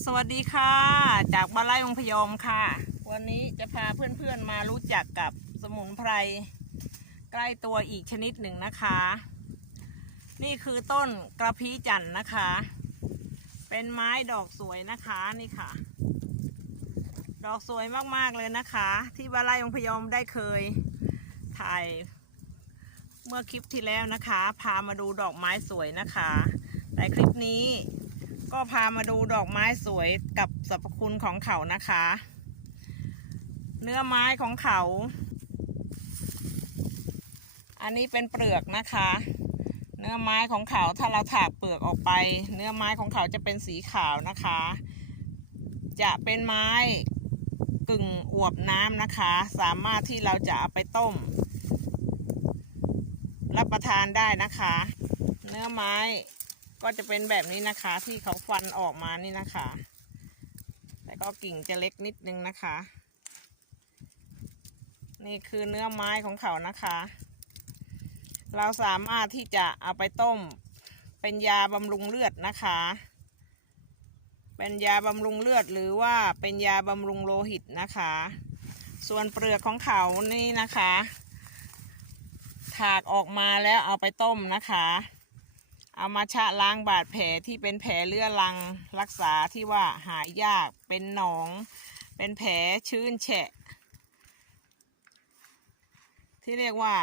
สวัสดีค่ะ จากบ้านไร่องพยอมค่ะ วันนี้จะพาเพื่อนๆมารู้จักกับสมุนไพร ใกล้ตัวอีกชนิดหนึ่งนะคะ นี่คือต้นกระพี้จันนะคะ เป็นไม้ดอกสวยนะคะนี่ค่ะ ดอกสวยมากๆเลยนะคะ ที่บ้านไร่องพยอมได้เคยถ่าย เมื่อคลิปที่แล้วนะคะ พามาดูดอกไม้สวยนะคะ แต่คลิปนี้ ก็พามาดูดอกไม้สวยกับสรรพคุณของเขานะคะ เนื้อไม้ของเขา อันนี้เป็นเปลือกนะคะ เนื้อไม้ของเขาถ้าเราถากเปลือกออกไป เนื้อไม้ของเขาจะเป็นสีขาวนะคะ จะเป็นไม้กึ่งอวบน้ำนะคะ สามารถที่เราจะเอาไปต้ม รับประทานได้นะคะ เนื้อไม้ ก็จะเป็นแบบนี้นะคะ ที่เขาฟันออกมานี่นะคะ แต่ก็กิ่งจะเล็กนิดนึงนะคะ นี่คือเนื้อไม้ของเขานะคะ เราสามารถที่จะเอาไปต้ม เป็นยาบำรุงเลือดนะคะ เป็นยาบำรุงเลือดหรือว่าเป็นยาบำรุงโลหิตนะคะ ส่วนเปลือกของเขานี่นะคะ ถากออกมาแล้วเอาไปต้มนะคะ เอามาชะล้างบาดแผลที่เป็นแผลเลือดรังรักษาที่ว่าหายยากเป็นหนอง เป็นแผลชื้นแฉะ ที่เรียกว่า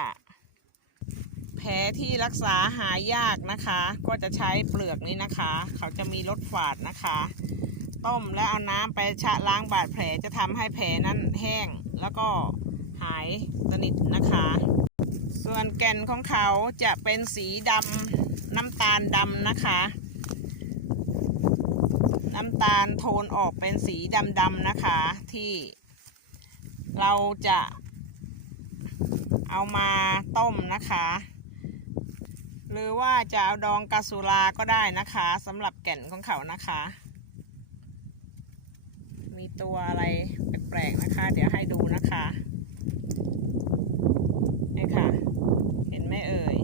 แผลที่รักษาหายยากนะคะ ก็จะใช้เปลือกนี้นะคะ เขาจะมีรสฝาดนะคะ ต้มแล้วเอาน้ำไปชะล้างบาดแผลจะทำให้แผลนั้นแห้งแล้วก็หายสนิทนะคะ ส่วนแก่นของเขาจะเป็นสีดำน้ำตาลดำนะคะ น้ำตาลโทนออกเป็นสีดำๆนะคะ ที่เราจะเอามาต้มนะคะ หรือว่าจะเอาดองกาสุราก็ได้นะคะสำหรับแก่นของเขานะคะ มีตัวอะไรแปลกๆนะคะ เดี๋ยวให้ดูนะคะนี่ค่ะ เห็นไหมเอ่ย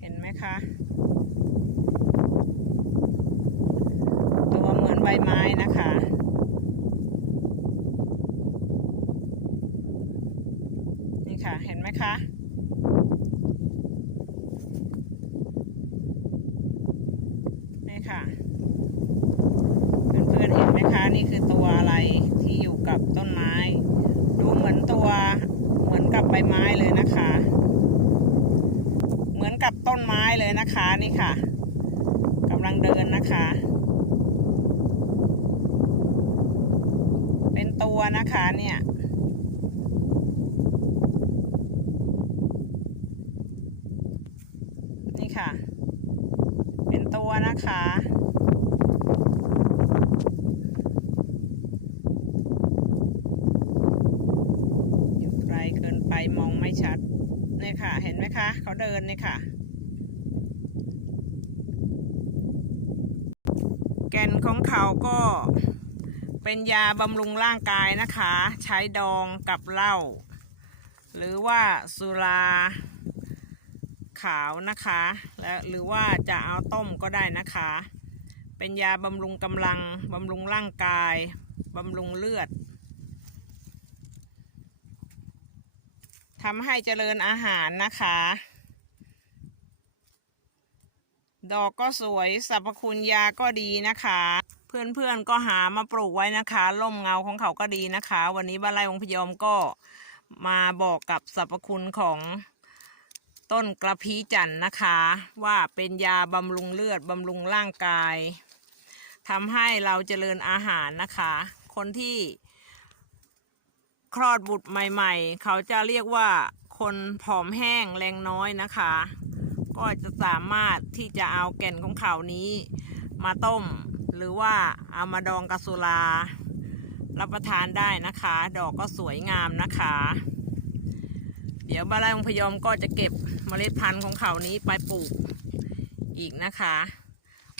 เห็ นไหมคะตัวเหมือนใบไม้นะคะนี่ค่ะเห็นไหมคะนี่ค่ะเพื่อนๆเห็นไหมคะนี่คือตัวอะไรที่อยู่กับต้นไม้ ดูเหมือนตัวเหมือนกับใบไม้เลยนะคะ กับต้นไม้เลยนะคะนี่ค่ะกำลังเดินนะคะ เป็นตัวนะคะเนี่ยนี่ค่ะ เป็นตัวนะคะอยู่ไกลเกินไปมองไม่ชัดนี่ค่ะ เห็นไหมคะ เขาเดินนี่ค่ะ แก่นของเขาก็เป็นยาบำรุงร่างกายนะคะ ใช้ดองกับเหล้าหรือว่าสุราขาวนะคะ และหรือว่าจะเอาต้มก็ได้นะคะ เป็นยาบำรุงกำลังบำรุงร่างกายบำรุงเลือดทำให้เจริญอาหารนะคะ ดอกก็สวยสรรพคุณยาก็ดีนะคะ เพื่อนๆก็หามาปลูกไว้นะคะร่มเงาของเขาก็ดีนะคะ วันนี้บ้านไร่องพยอมก็มาบอกกับสรรพคุณของต้นกระพี้จันนะคะ ว่าเป็นยาบำรุงเลือดบำรุงร่างกายทำให้เราเจริญอาหารนะคะ คนที่คลอดบุตรใหม่ ๆ เขาจะเรียกว่าคนผอมแห้งแรงน้อยนะคะ ก็จะสามารถที่จะเอาแก่นของเขานี้มาต้ม หรือว่าเอามาดองกับสุรารับประทานได้นะคะ ดอกก็สวยงามนะคะ เดี๋ยวบ้านไร่องพยอมก็จะเก็บเมล็ดพันธุ์ของเขานี้ไปปลูกอีกนะคะ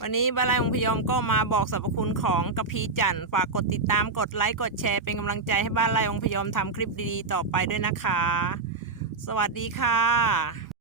วันนี้บ้านไร่องพยอมก็มาบอกสรรพคุณของกระพีจันทร์ฝากกดติดตามกดไลค์กดแชร์เป็นกำลังใจให้บ้านไร่องพยอมทำคลิปดีๆต่อไปด้วยนะคะ สวัสดีค่ะ